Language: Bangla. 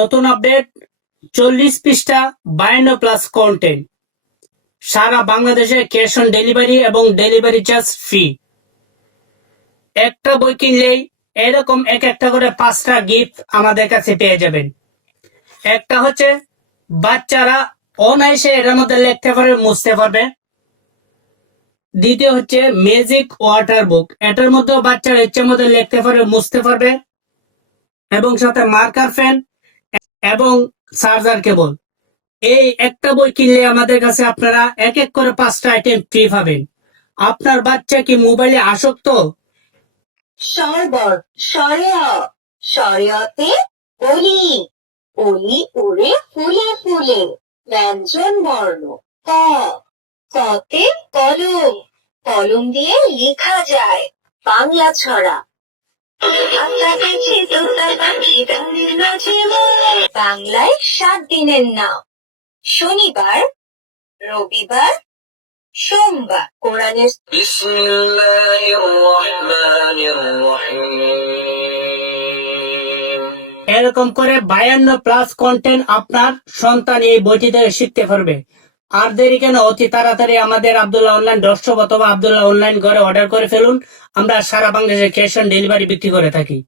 নতুন আপডেট 40 পৃষ্ঠা 52+ কন্টেন্ট, সারা বাংলাদেশে ক্যাশ অন ডেলিভারি এবং ডেলিভারি চার্জ ফ্রি। একটা বই কিনলেই এরকম একটা করে 5টা গিফট আমাদের কাছে পেয়ে যাবেন। একটা হচ্ছে বাচ্চারা অনায়াসে এর মধ্যে লিখতে পারবে, মুছতে পারবে। দ্বিতীয় হচ্ছে ম্যাজিক ওয়াটার বুক, এটার মধ্যেও বাচ্চারা ইচ্ছের মধ্যে লিখতে পারবে, মুছতে পারবে, এবং সাথে মার্কার পেন এবং চার্জার কেবল। এই একটা বই কিনলে আমাদের কাছে আপনারা এক করে 5টা আইটেম ফ্রি পাবেন। আপনার বাচ্চা কি মোবাইলে আসক্ত? সরবর সরেয়তে অলি অলি উড়ে ফুলে ফুলে ব্যঞ্জন বর্ণ ক কতে কলম কলম দিয়ে লেখা যায় বাংলা ছড়া। বাংলায় 7 দিনের নাম: শনিবার, রবিবার, সোমবার। কোরআনের এরকম করে 52+ কন্টেন্ট আপনার সন্তান এই বইটি থেকে শিখতে পারবে। আর দেরি কেন, অতি তাড়াতাড়ি আমাদের আব্দুল্লাহ অনলাইন ডটশপ অথবা আব্দুল্লাহ অনলাইন ঘরে অর্ডার করে ফেলুন। আমরা সারা বাংলাদেশে ক্যাশ অন ডেলিভারি বিক্রি করে থাকি।